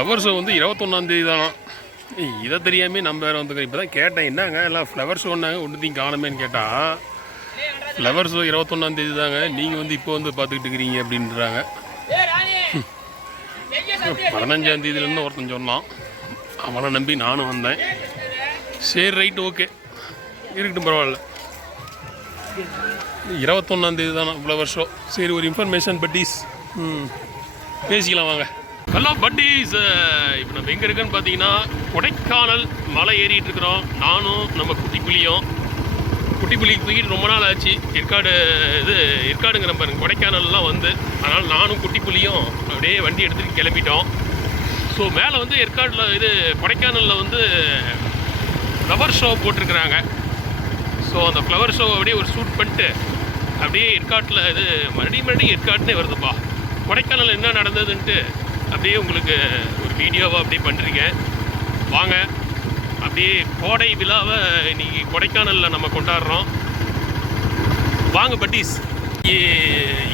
Flower show வந்து 21ஆந்தேதி தானா. இதை தெரியாமல் நம்ம வேறு வந்து இப்போ தான் கேட்டேன், என்னங்க எல்லாம் ஃப்ளவர் ஷோன்னாங்க ஒன்றுத்தையும் காணமேன்னு கேட்டால், ஃப்ளவர் ஷோ 21ஆந்தேதி தாங்க, நீங்கள் வந்து இப்போ வந்து பார்த்துக்கிட்டு இருக்கிறீங்க அப்படின்றாங்க. 15ஆந்தேதியிலேருந்து ஒருத்தன் சொன்னான், அவனை நம்பி நானும் வந்தேன். சரி ரைட் ஓகே இருக்கட்டும் பரவாயில்ல. 21ஆந்தேதி தானே ஃப்ளவர் ஷோ. சரி ஒரு இன்ஃபர்மேஷன் பட்டீஸ் பேசிக்கலாம் வாங்க. ஹலோ பட்டீஸ், இப்போ நம்ம எங்கே இருக்குன்னு பார்த்தீங்கன்னா கொடைக்கானல் மலை ஏறிட்டு இருக்கிறோம். நானும் நம்ம குட்டி புலிக்கு போய்கிட்டு ரொம்ப நாள் ஆச்சு. ஏற்காடுங்கிற பாருங்க, கொடைக்கானல்லாம் வந்து. அதனால் நானும் குட்டி புலியும் அப்படியே வண்டி எடுத்துகிட்டு கிளம்பிட்டோம். ஸோ மேலே வந்து ஏற்காடில் கொடைக்கானலில் வந்து ஃப்ளவர் ஷோ போட்டிருக்கிறாங்க. ஸோ அந்த ஃப்ளவர் ஷோ அப்படியே ஒரு ஷூட் பண்ணிட்டு அப்படியே ஏற்காட்டில் மறுபடியும் ஏற்காடுனே வருதுப்பா. கொடைக்கானல் என்ன நடந்ததுன்ட்டு அப்படியே உங்களுக்கு ஒரு வீடியோவாக அப்படியே பண்ணுறீங்க வாங்க. அப்படியே கோடை விழாவை இன்றைக்கி கொடைக்கானலில் நம்ம கொண்டாடுறோம் வாங்க பட்டீஸ்.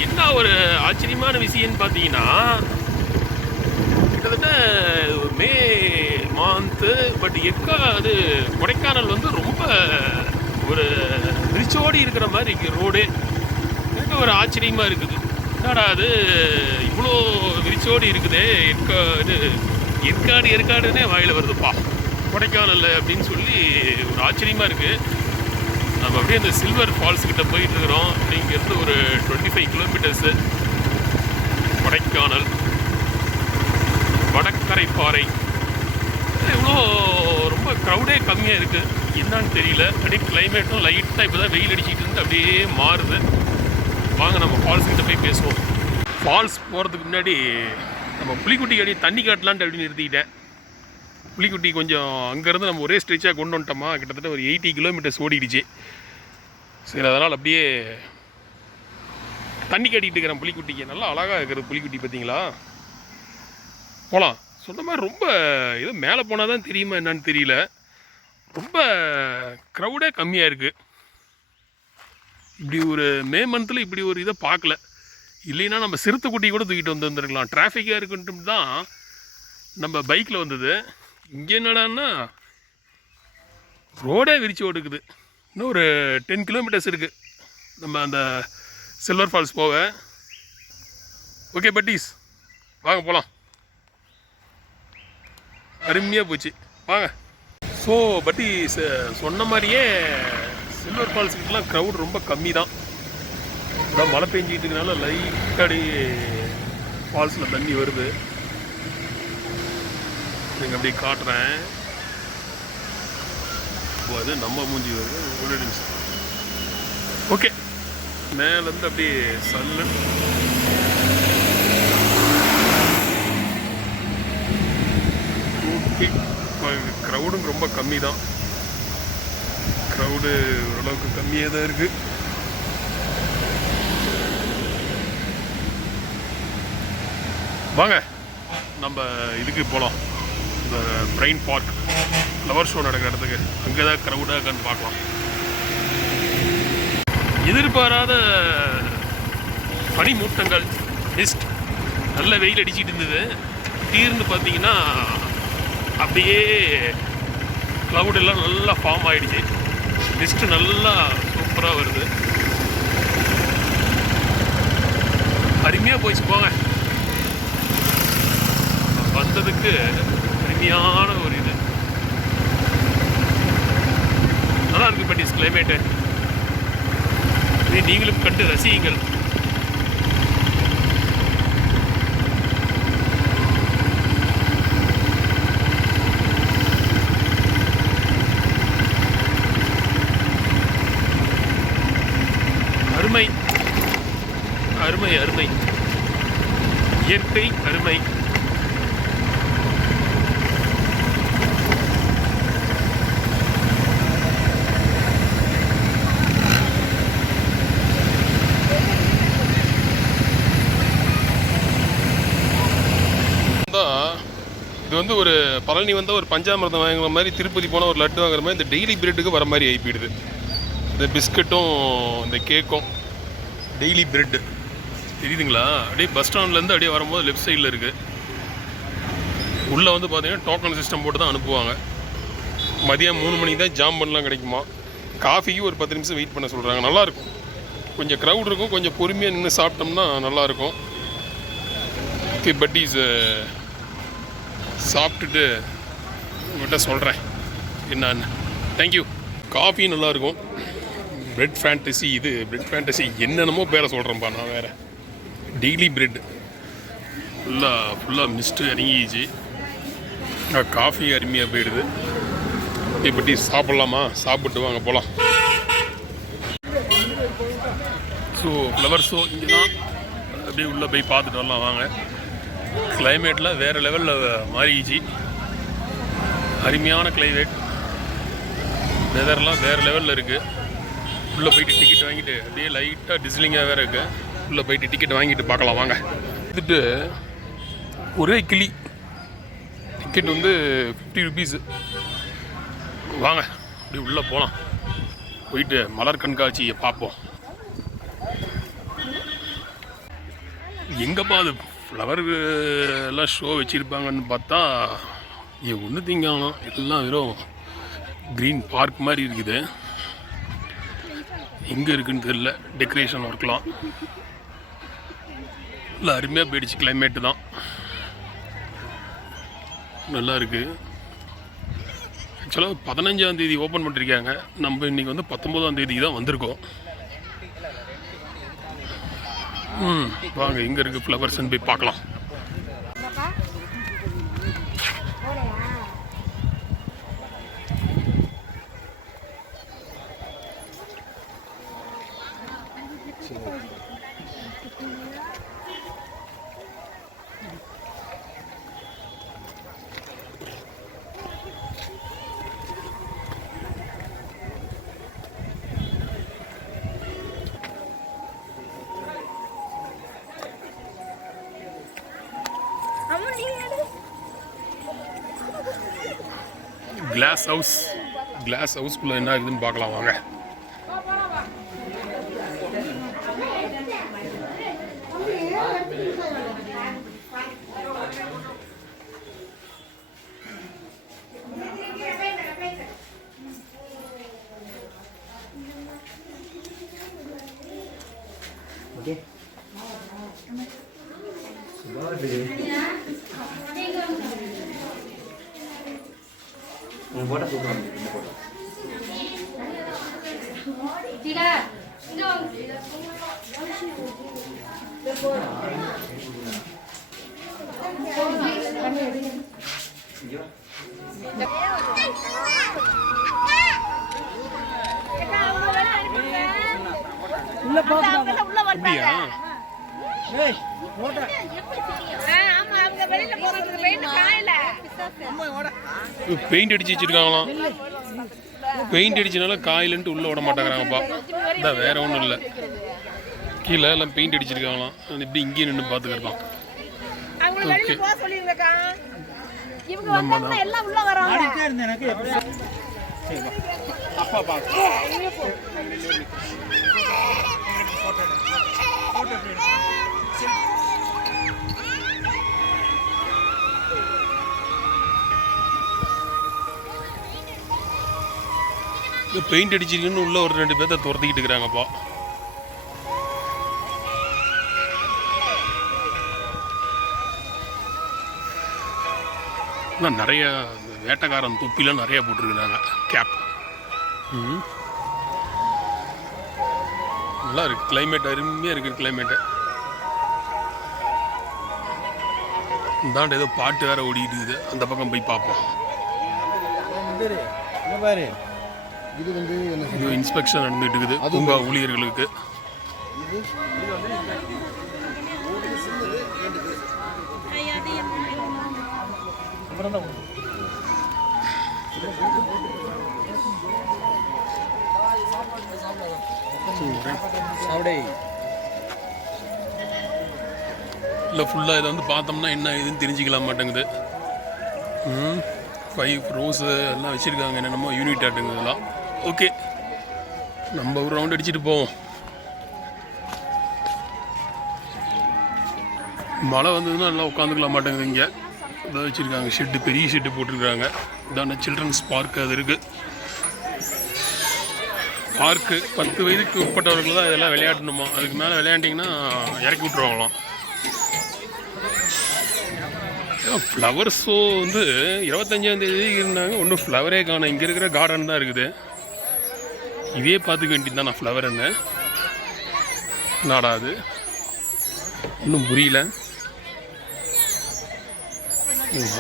என்ன ஒரு ஆச்சரியமான விஷயம்னு பார்த்தீங்கன்னா, கிட்டத்தட்ட மே மந்த்து, பட் கொடைக்கானல் வந்து ரொம்ப ஒரு ரிச்சோடி இருக்கிற மாதிரி இருக்குது ரோடு. எனக்கு ஒரு ஆச்சரியமாக இருக்குது, என்னடா அது இவ்வளோ விரிச்சோடி இருக்குதே, ஏற்காடுன்னே வாயில் வருதுப்பா கொடைக்கானல் அப்படின்னு சொல்லி ஒரு ஆச்சரியமாக இருக்குது. நம்ம அப்படியே இந்த சில்வர் ஃபால்ஸ் கிட்ட போயிட்டு இருக்கிறோம். அப்படிங்கிறது ஒரு 25 கிலோமீட்டர்ஸு. கொடைக்கானல் வடக்கரை பாறை. இவ்வளோ ரொம்ப க்ரௌடே கம்மியாக இருக்குது, என்னன்னு தெரியல. அப்படியே கிளைமேட்டும் லைட்டாக இப்போ தான் வெயில் அடிச்சுட்டு இருந்து அப்படியே மாறுது. வாங்க நம்ம ஃபால்ஸ் கிட்ட போய் பேசுவோம். ஃபால்ஸ் போகிறதுக்கு முன்னாடி நம்ம புலிக்குட்டி அடி தண்ணி காட்டலான்ட்டு அப்படின்னு நிறுத்திக்கிட்டேன். புலிக்குட்டி கொஞ்சம் அங்கேருந்து நம்ம ஒரே ஸ்ட்ரெச்சாக கொண்டு வந்துட்டோமா, கிட்டத்தட்ட ஒரு 80 கிலோமீட்டர்ஸ் ஓடிடுச்சு. சரி அதனால் அப்படியே தண்ணி கட்டிகிட்டு இருக்கிறேன் புலிக்குட்டிக்கு. நல்லா அழகாக இருக்கிறது புலிக்குட்டி, பார்த்தீங்களா? போகலாம் சொன்ன மாதிரி. ரொம்ப ஏதோ மேலே போனால் தான் தெரியுமா என்னன்னு தெரியல, ரொம்ப க்ரௌடே கம்மியாக இருக்குது. இப்படி ஒரு மே மந்தில் இப்படி ஒரு இதை பார்க்கல. இல்லைன்னா நம்ம சிறுத்தைக்குட்டி கூட தூக்கிட்டு வந்துருக்கலாம். டிராஃபிக்காக இருக்குன்ட்டு தான் நம்ம பைக்கில் வந்தது. இங்கே என்னடான்னா ரோடே விரிச்சு ஓடுக்குது. இன்னும் ஒரு 10 கிலோமீட்டர்ஸ் இருக்குது நம்ம அந்த சில்வர் ஃபால்ஸ் போக. ஓகே பட்டீஸ் வாங்க போகலாம். அருமையாக போச்சு வாங்க. ஸோ பட்டீஸ் சொன்ன மாதிரியே சில்வர் ஃபால்ஸுக்கெலாம் க்ரௌட் ரொம்ப கம்மி தான். அதான் மழை பெஞ்சிட்டு இருக்கனால லைட்டாடி ஃபால்ஸில் தண்ணி வருது. நீங்கள் அப்படி காட்டுறேன், அது நம்ம மூஞ்சி வருது. ஒரு நிமிஷம். ஓகே, மேலேருந்து அப்படியே சல்லு. ஓகே, க்ரௌடும் ரொம்ப கம்மி தான். க்ரௌடு ஓரளவுக்கு கம்மியாக தான் இருக்குது. வாங்க நம்ம இதுக்கு போகலாம், இந்த பிரைன் பார்க் ஃப்ளவர் ஷோ நடக்கிற இடத்துக்கு. அங்கே தான் க்ரௌடாக இருக்கான்னு பார்க்கலாம். எதிர்பாராத பனிமூட்டங்கள், மிஸ்ட், நல்ல வெயில் அடிச்சுட்டு இருந்தது. திடீர்னு பார்த்தீங்கன்னா அப்படியே க்ளவுட் எல்லாம் நல்லா ஃபார்ம் ஆகிடுச்சு. மிஸ்ட்டு நல்லா சூப்பராக வருது, அருமையாக போயிடுச்சு. போங்க, வந்ததுக்கு அருமையான ஒரு இது நல்லா இருக்குது பட்டீஸ் கிளைமேட்டு. நீங்களும் கண்டு ரசியுங்கள். அருமை அருமை அருமை, இயற்கை அருமை. இது வந்து ஒரு பழனி வந்தால் ஒரு பஞ்சாமிரதம் வாங்குற மாதிரி, திருப்பதி போனால் ஒரு லட்டு வாங்குற மாதிரி, இந்த டெய்லி பிரெட்டுக்கு வர மாதிரி ஆகிப்பிடுது. இந்த பிஸ்கட்டும் இந்த கேக்கும் டெய்லி பிரெட்டு தெரியுதுங்களா? அப்படியே பஸ் ஸ்டாண்ட்லேருந்து அப்படியே வரும்போது லெஃப்ட் சைடில் இருக்குது. உள்ளே வந்து பார்த்தீங்கன்னா டோக்கன் சிஸ்டம் போட்டு தான் அனுப்புவாங்க. மதியம் 3 மணிக்கு தான் ஜாம் பண்ணலாம் கிடைக்குமா. காஃபிக்கு ஒரு 10 நிமிஷம் வெயிட் பண்ண சொல்கிறாங்க. நல்லாயிருக்கும். கொஞ்சம் க்ரௌட் இருக்கும், கொஞ்சம் பொறுமையாக நின்று சாப்பிட்டோம்னா நல்லாயிருக்கும். ஓகே பட்டீஸ், சாப்பிட்டுட்டு உங்கள்கிட்ட சொல்கிறேன் என்னன்னு. தேங்க்யூ. காஃபி நல்லாயிருக்கும். பிரெட் ஃபேண்டசி, இது பிரெட் ஃபேண்டசி என்னென்னமோ பேரை சொல்கிறேன்ப்பா நான் வேறு. டெய்லி பிரெட் ஃபுல்லாக மிஸ்ட்டு இறங்கிச்சு. காஃபி அருமையாக போயிடுது. இப்படி சாப்பிட்லாமா? சாப்பிட்டு வாங்க போகலாம். ஸோ ஃப்ளவர் ஷோ இங்கே தான். அப்படியே உள்ளே போய் பார்த்துட்டு வரலாம் வாங்க. கிளைமேட்டில் வேறு லெவலில் மாறிடுச்சு. அருமையான கிளைமேட். வெதர்லாம் வேறு லெவலில் இருக்குது. உள்ளே போயிட்டு டிக்கெட் வாங்கிட்டு அப்படியே லைட்டாக டிஸ்லிங்காக வேறு இருக்குது. உள்ளே போயிட்டு டிக்கெட் வாங்கிட்டு பார்க்கலாம் வாங்க. வந்துட்டு ஒரே கிளி டிக்கெட் வந்து 50 ருபீஸு. வாங்க அப்படி உள்ளே போகலாம். போயிட்டு மலர் கண்காட்சியை பார்ப்போம். எங்கேப்பா அது ஃப்ளவர் எல்லாம் ஷோ வச்சுருப்பாங்கன்னு பார்த்தா ஒன்று திங்காலும் எல்லாம் வெறும் க்ரீன் பார்க் மாதிரி இருக்குது. எங்கே இருக்குதுன்னு தெரியல. டெக்கரேஷன் ஒர்க்லாம் இல்லை, அருமையாக போயிடுச்சு. கிளைமேட்டு தான் நல்லா இருக்குது. ஆக்சுவலாக 15ஆம் தேதி ஓப்பன் பண்ணிருக்காங்க. நம்ம இன்றைக்கி வந்து 19ஆம் தேதி தான் வந்திருக்கோம். வாங்க எங்கே இருக்குது ஃப்ளவர்ஸ்ன்னு போய் பார்க்கலாம். கிளாஸ் ஹவுஸ்க்குள்ளே என்ன இருக்குதுன்னு பார்க்கலாம் வாங்க. போட்டா சூப்பராக இந்த போட்டோ உள்ள போக உள்ள வரலையா? ஏய் போடா. ஆமா அவங்க வெளியில போறது பெயிண்ட் காயல. பெயிண்ட் அடிச்சு வச்சிருக்காங்களாம். பெயிண்ட் அடிச்சனால காயிலன்ட்டு உள்ள விட மாட்டேங்கிறாங்கப்பா. இதான் வேற ஒன்றும் இல்லை. கீழே எல்லாம் பெயிண்ட் அடிச்சிருக்காங்களாம். இப்படி இங்கேயே நின்று பார்த்துக்கலாம். ஓகே நம்ம தான் எல்லாம் உள்ள வராங்க. அப்பா பாக்க பெயிண்ட் அடிச்சிருக்குன்னு உள்ள ஒரு 2 பேர்த்த துரத்திக்கிட்டு இருக்கிறாங்கப்பா. நிறைய வேட்டைக்காரன் தொப்பிலாம் நிறைய போட்டிருக்கிறாங்க. கேப் நல்லா இருக்கு. கிளைமேட் அருமையாக இருக்குது. கிளைமேட்டு இந்தாண்ட ஏதோ பாட்டு வேற ஓடிட்டு இருக்குது. அந்த பக்கம் போய் பார்ப்போம். இது வந்து இது இன்ஸ்பெக்ஷன் நடந்துட்டு இருக்குது பூங்கா ஊழியர்களுக்கு. இல்லை ஃபுல்லாக இதை வந்து பார்த்தோம்னா என்ன இதுன்னு தெரிஞ்சிக்கலாம் மாட்டேங்குது. 5 ரோஸு எல்லாம் வச்சுருக்காங்க. என்னென்னமோ யூனிட் ஆட்டுங்க இதெல்லாம். ஓகே நம்ம ஒரு ரவுண்ட் அடிச்சுட்டு போவோம். மழை வந்ததுன்னா நல்லா உட்காந்துக்கலாம் மாட்டேங்குது. இங்கே இதை வச்சுருக்காங்க, ஷெட்டு, பெரிய ஷெட்டு போட்டிருக்காங்க. இதான சில்ட்ரன்ஸ் பார்க் அது இருக்குது. பார்க்கு 10 வயதுக்கு உட்பட்டவர்கள் தான் இதெல்லாம் விளையாடணுமா, அதுக்கு மேலே விளையாண்டிங்கன்னா இறக்கி விட்ருவாங்களாம். ஃப்ளவர் ஷோ வந்து 25ஆம் தேதி இருந்தாங்க, ஒன்றும் ஃப்ளவரே காணும். இங்கே இருக்கிற கார்டன் தான் இருக்குது. இதே பார்த்துக்க வேண்டியது தான் நான் ஃப்ளவருன்னு நாடாது இன்னும் புரியல.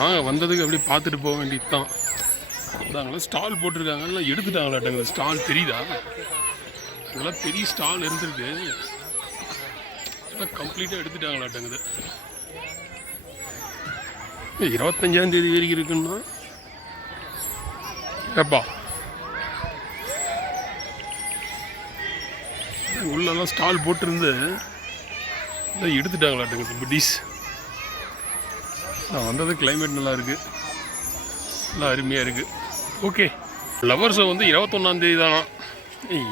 நாங்கள் வந்ததுக்கு அப்படி பார்த்துட்டு போக வேண்டியது தான். அதாங்களா ஸ்டால் போட்டிருக்காங்க, எல்லாம் எடுத்துட்டாங்களாட்டங்க. ஸ்டால் தெரியுதா? அங்கெல்லாம் பெரிய ஸ்டால் இருந்திருக்கு, எல்லாம் கம்ப்ளீட்டாக எடுத்துட்டாங்களாட்டங்குது. 25ஆம் தேதி வரைக்கும் இருக்குன்னா எப்பா உள்ளெல்லாம் ஸ்டால் போட்டிருந்து எல்லாம் எடுத்துட்டாங்களாட்டங்குது புட்டீஸ். நான் வந்தது கிளைமேட் நல்லா இருக்குது, நல்லா அருமையாக இருக்குது. ஓகே, ஃப்ளவர் ஷோ வந்து 21ஆம் தேதி தானா?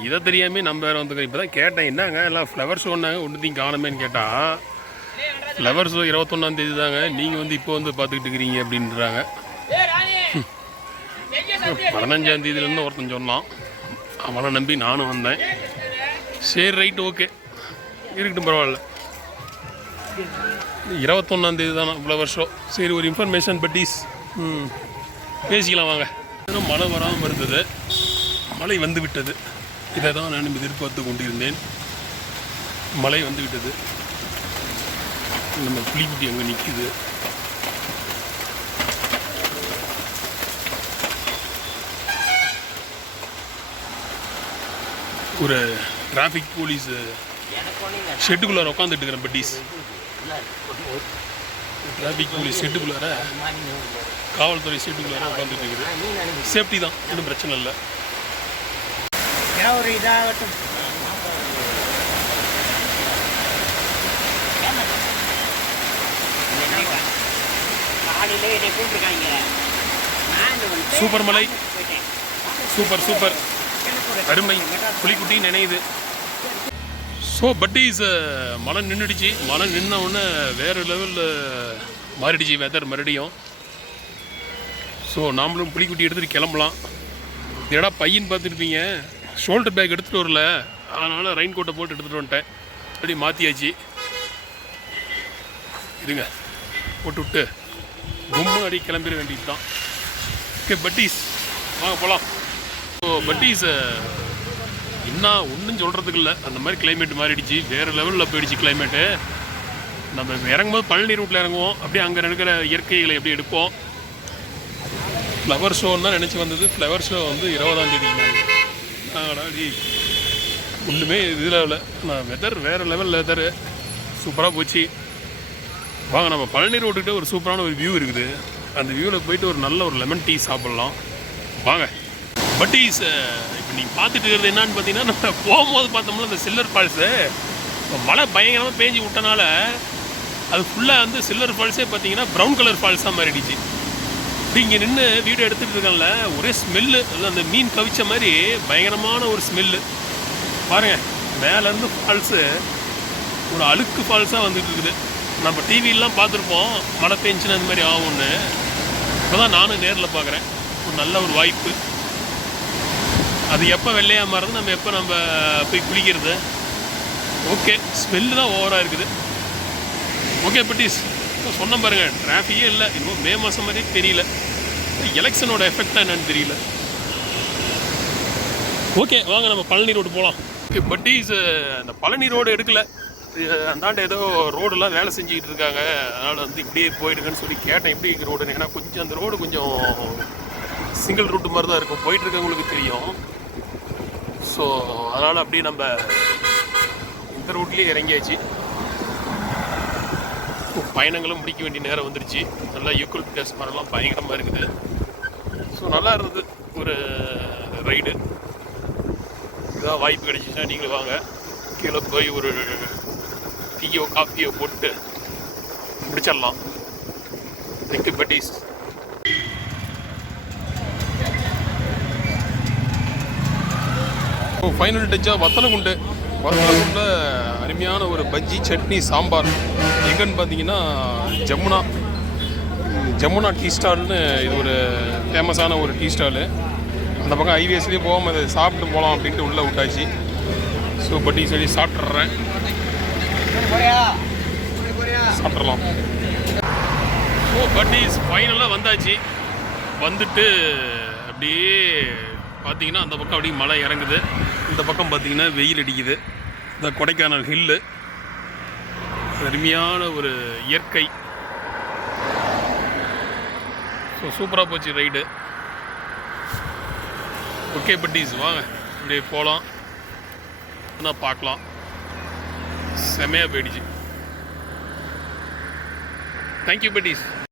இதை தெரியாமல் நம்ம வேறு வந்துக்கிறோம். இப்போ தான் கேட்டேன், என்னங்க எல்லாம் ஃப்ளவர் ஷோன்னாங்க, ஒன்றுத்தையும் காணுமேன்னு கேட்டால் ஃப்ளவர் ஷோ 21ஆம் தேதி தாங்க, நீங்கள் வந்து இப்போ வந்து பார்த்துக்கிட்டு இருக்கிறீங்க அப்படின்றாங்க. 15ஆம் தேதியிலேருந்து ஒருத்தன் சொன்னான், அவனை நம்பி நானும் வந்தேன். சரி ரைட், ஓகே இருக்கட்டும், பரவாயில்ல. 21ஆம் தேதி தானே ஃப்ளவர் ஷோ. சரி, ஒரு இன்ஃபர்மேஷன் பட்டீஸ் பேசிக்கலாம் வாங்க. மழை வராமல் இருந்தது, மழை வந்து விட்டது. இதை தான் நான் எதிர்பார்த்து கொண்டிருந்தேன். மழை வந்து விட்டது. நம்ம புலிக்குட்டி அங்கே நிற்கிது. ஒரு டிராஃபிக் போலீஸ் ஷெட்டுக்குள்ளார உட்காந்துட்டு இருக்கிறேன் பட்டீஸ். டிராஃபிக் போலீஸ் ஷெட்டுக்குள்ளார, காவல்துறை ஷெட்டுக்குள்ளார உட்காந்துட்டு இருக்குது. சேஃப்டி தான், ஒன்றும் பிரச்சனை இல்லை. ஒரு இதாகட்டும். சூப்பர் மலை, சூப்பர் சூப்பர், அருமை. புலிக்குட்டி நினைவுது. ஸோ பட்டீஸ் மழை நின்றுடுச்சு. மழை நின்ன உடனே வேறு லெவலில் மாறிடுச்சு வெதர் மறுபடியும். ஸோ நாமளும் புலிக்குட்டி எடுத்துகிட்டு கிளம்பலாம். இதடா பையன் பார்த்துருப்பீங்க, ஷோல்டர் பேக் எடுத்துகிட்டு வரல, அதனால் ரெயின் கோட்டை போட்டு எடுத்துகிட்டு வந்துட்டேன். அப்படி மாற்றியாச்சு. இருங்க, போட்டு விட்டு ரொம்ப அடி கிளம்பிட வேண்டியது தான். ஓகே பட்டீஸ், வாங்க போகலாம். ஸோ பட்டீஸ் என்ன ஒன்றும் சொல்கிறதுக்கு இல்லை, அந்த மாதிரி கிளைமேட் மாறிடுச்சு, வேறு லெவலில் போயிடுச்சு கிளைமேட்டு. நம்ம இறங்கும்போது பழனி ரூட்டில் இறங்குவோம், அப்படியே அங்கே இருக்கிற இயற்கைகளை எப்படி எடுப்போம். ஃப்ளவர் ஷோன்னு தான் நினச்சி வந்தது. ஃப்ளவர் ஷோ வந்து 20ஆம் தேதி. நாங்களாடி ஒன்றுமே இதில் இல்லை. நான் வெதர் வேறு லெவல் வெதரு சூப்பராக போச்சு. வாங்க, நம்ம பழனி ரோட்டுக்கிட்ட ஒரு சூப்பரான ஒரு வியூ இருக்குது. அந்த வியூவில் போயிட்டு ஒரு நல்ல ஒரு லெமன் டீ சாப்பிட்லாம். வாங்க பட்டீஸ். இப்போ நீங்கள் பார்த்துட்டு இருக்கிறது என்னான்னு பார்த்தீங்கன்னா, நம்ம போகும்போது பார்த்தோம்னா இந்த சில்லர் ஃபால்ஸு இப்போ மழை பயங்கரமாக பேஞ்சி விட்டனால அது ஃபுல்லாக வந்து சில்லர் ஃபால்ஸே பார்த்தீங்கன்னா ப்ரௌன் கலர் ஃபால்ஸாக மாறிடுச்சு. இங்கே நின்று வீடியோ எடுத்துகிட்டு இருக்காங்கல்ல, ஒரே ஸ்மெல்லு, அந்த மீன் கவிச்ச மாதிரி பயங்கரமான ஒரு ஸ்மெல்லு. பாருங்கள், மேலேருந்து ஃபால்ஸு ஒரு அழுக்கு ஃபால்ஸாக வந்துட்டு இருக்குது. நம்ம டிவிலாம் பார்த்துருப்போம் மழை பெஞ்சுன்னு அந்த மாதிரி ஆகும்னு. இப்போ தான் நானும் நேரில் பார்க்குறேன். ஒரு நல்ல ஒரு வாய்ப்பு. அது எப்போ வெள்ளையாக மாறுறது, நம்ம போய் குளிக்கிறது. ஓகே, ஸ்மெல்லு தான் ஓவராக இருக்குது. ஓகே பட்டீஸ், சொன்ன பாருங்கள், டிராஃபிக்கே இல்லை. இன்னும் மே மாதம் மாதிரியே தெரியல. எலெக்ஷனோட எஃபெக்டாக என்னன்னு தெரியல. ஓகே வாங்க, நம்ம பழனி ரோடு போகலாம். ஓகே பட்டீஸ், அந்த பழனி ரோடு எடுக்கலை, அந்தாண்ட ஏதோ ரோடெல்லாம் வேலை செஞ்சுக்கிட்டு இருக்காங்க. அதனால் வந்து இப்படியே போயிடுங்கன்னு சொல்லி கேட்டேன், எப்படி ரோடுன்னு. ஏன்னா கொஞ்சம் அந்த ரோடு கொஞ்சம் சிங்கிள் ரூட்டு மாதிரி தான் இருக்கும், போயிட்டுருக்கவங்களுக்கு தெரியும். ஸோ அதனால் அப்படியே நம்ம இந்த ரூட்லேயே இறங்கியாச்சு. பயணங்களும் முடிக்க வேண்டிய நேரம் வந்துருச்சு. நல்லா யூக்கலிப்டஸ் மரம்லாம் பயங்கரமாக இருக்குது. ஸோ நல்லா இருந்தது ஒரு ரைடு. இதான் வாய்ப்பு கிடைச்சிச்சுன்னா நீங்களும் வாங்க, கீழே போய் ஒரு டீயோ காஃபியோ போட்டு முடிச்சிடலாம். Thank you buddies. ஃபைனல் டச்சாக வத்தலகுண்டில் அருமையான ஒரு பஜ்ஜி சட்னி சாம்பார். எங்கன்னு பார்த்தீங்கன்னா ஜமுனா ஜமுனா டீ ஸ்டால்னு இது ஒரு ஃபேமஸான ஒரு டீ ஸ்டாலு. அந்த பக்கம் ஹைவேஸ்லேயே போகாமல் அதை சாப்பிட்டு போகலாம் அப்படின்ட்டு உள்ளே விட்டாச்சு. ஸோ பட்டி சரி சாப்பிட்றேன், சாப்பிட்றலாம். ஸோ பட்டீஸ் ஃபைனலாக வந்தாச்சு. வந்துட்டு அப்படியே பார்த்தீங்கன்னா அந்த பக்கம் அப்படியே மழை இறங்குது, இந்த பக்கம் பார்த்தீங்கன்னா வெயில் அடிக்குது. இந்த கொடைக்கானல் ஹில்லு அருமையான ஒரு இயற்கை. ஸோ சூப்பராக போச்சு ரைடு. ஓகே பட்டீஸ் வாங்க அப்படியே போகலாம், நான் பார்க்கலாம். செமையாக போயிடுச்சு. Thank you buddies.